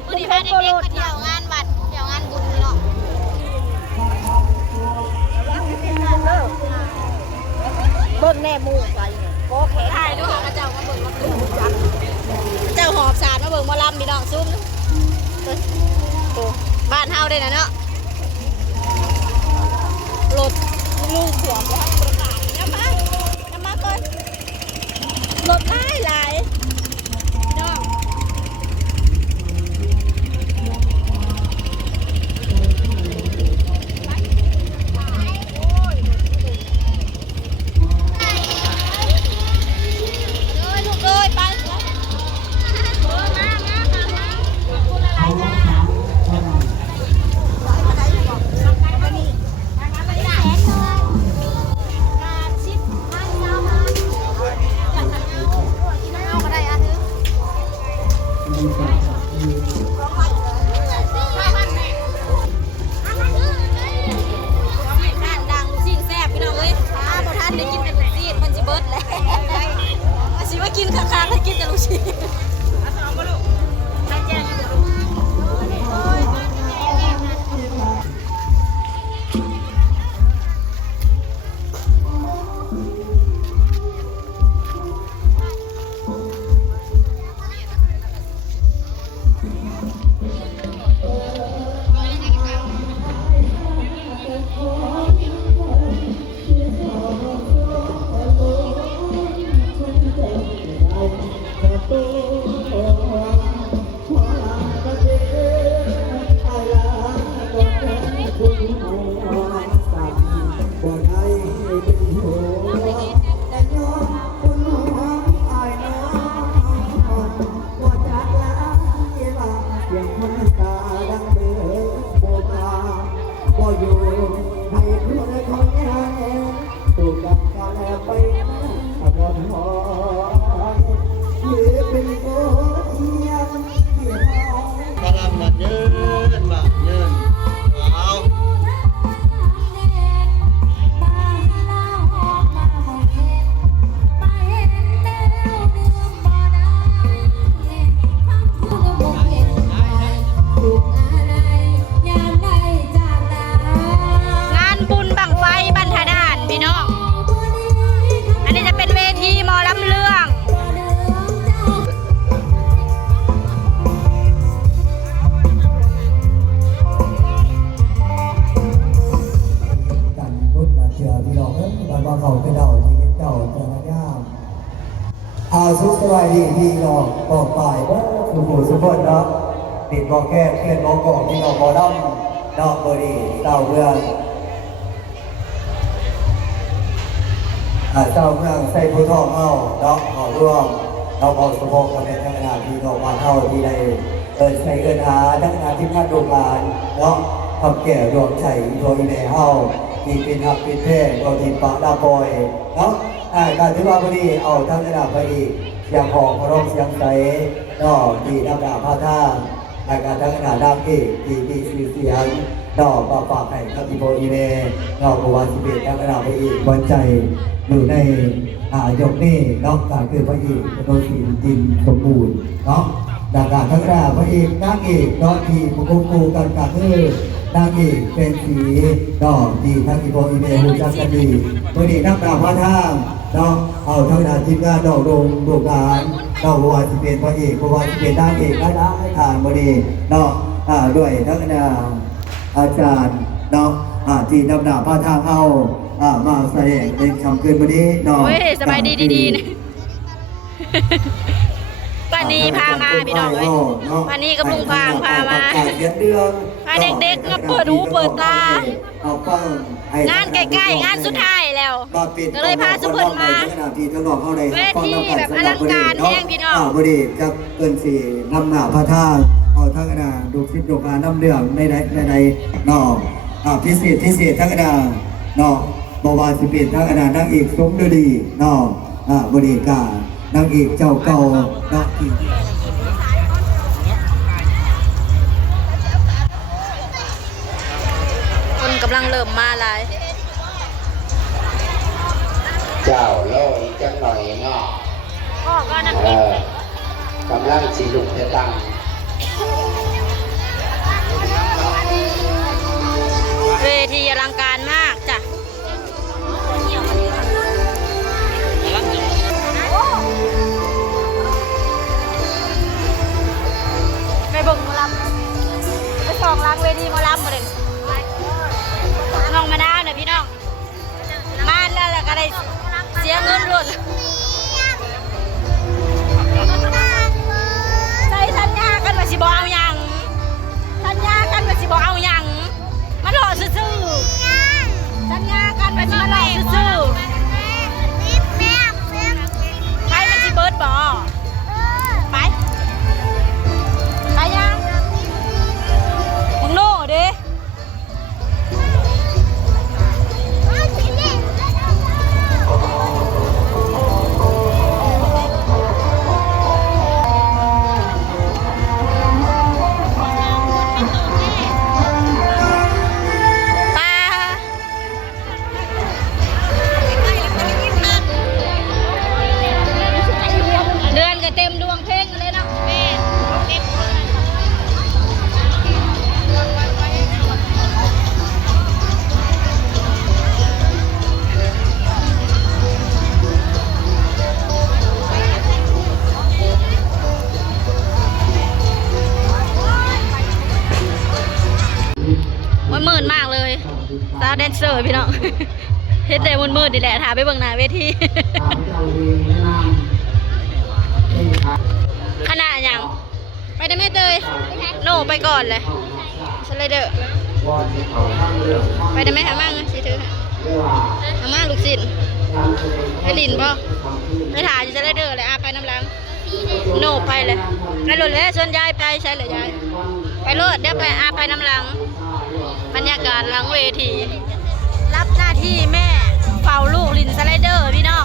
ถคุณเพชรก็รถเที่ยวงานวัดเที่ยวงานบุญเนาะเบิ่งแน่มูไปโอเคถ่ายด้วยเจ้ามาเบิ่งมาดูเจ้าหอบสารมาเบิ่งมาลำพี่น้องซุ้มบ้านเฮาได้นะเนาะรถลูกหัวบ้านประกาศน้ำมาก่อนรถหลายพี่น้องกินข้างๆให้กินแต่ลูกชิ้นสุขสบายดีพี่น้องบอกไปว่าสุขุสุขคนเนาะปิดบอกแก้เพื่อนบอกกองพี่น้องบอดำนอกบดีเต่าเมืองเต่าเมืองใส่ผู้ทองเมาเนาะขอร่วมเราขอสุภพกันในทั้งนาพี่น้องมาเท่าที่ได้ใส่เงินหาทั้งนาที่งานโรงงานเนาะทำแก่รวมไถ่โดยในเฮาที่เป็นหักเป็นแท้ก็ทิปะดาบอยเนาะการที่ว่าพอดีเอาทั้งระดับไปอีกอย่างหองพร้อมเสียงใสนอดีน้ำดาผ้าท่าในการทั้งระดับด้านที่ดีชื่อเสียงนอกปากปากให้กับอีโบอีเมนอกวาสิเบตทั้งระดับไปอีกวันใจอยู่ในยกนี้นอกจากคือพระอีกโดยสีดินสมบูรณ์เนาะดังการทั้งระดับพระอีกนั่งอีกนอที่ผู้กูกันกันคือนางเอกเป็นสีดอกดีทั้งอีโบอีเมลจักกันดีตัวนี้นักดาบพระท่าเนาะเอาทั้งนาทีมงานดอกโรงงานดอกบัวที่เป็นพระเอกบัวที่เป็นนางเอกได้ทานบดีเนาะด้วยทั้งอาจารย์เนาะที่นำดาบพระท่าเอามาแสดงในคำเกินวันนี้เนาะสบายดีนะป้านีพามาพี่น้องเลยป้านีกับลุงพามาพาเด็กๆมาเปิดหูเปิดตางานใกล้ๆงานสุดท้ายแล้วก็เลยพาสุพรรณมาเวทีแบบอลังการแห้งพี่น้องบดีจะเกินสี่นำหน้าพระธาตุเอาทั้งกระดาดูคลิปดูการน้ำเรื่องในนอกพิเศษทั้งกระดาเนาะบวารสิเป็นทั้งกระดานั่งอีกสมดีเนาะบดีกานางเอกเจ้าเก่าเนาะคนกำลังเริ่มมาหลายเจ้าโลอีกจังหน่อยเนาะพ่อก็นักกำลังสีลุกจะตั้ง เวทีอลังการมากจ้ะไปเบิ่งหมอลำไปส่องล้างเวทีหมอลำมาเลยน้องมาดาวเนี่ยพี่น้องมาแล้วก็ได้เสียเงินรวดใส่สัญญากันว่าสิบ่เอาหยังสัญญากันว่าสิบ่เอาหยังมาหล่อซื่อๆสัญญากันว่าสิมาหล่อซื่อๆไปมันสิเบิดบ่ไปไปยังมึงโน่เด้เต็มดวงเพลงเลยเนาะมันมืดมากเลยสาวแดนเซอร์พี่น้องเฮ็ดได้มืดๆนี่แหละถ่ายไปเบิ่งหน้าเวทีขนาดยังไปได้ไหมเตยโน่ไปก่อนเลยสไลเดอร์ไปได้ไหมหามั่งสิถือหามั่งลูกศิษย์ไปลินป่ะไปถ่ายสไลเดอร์เลยไปน้ำล้างโน่ไปเลยไปรถเลยส่วนยายไปใช่เหรอยายไปรถเดี๋ยวไปน้ำล้างบรรยากาศหลังเวทีรับหน้าที่แม่เฝ้าลูกลินสไลเดอร์พี่น้อง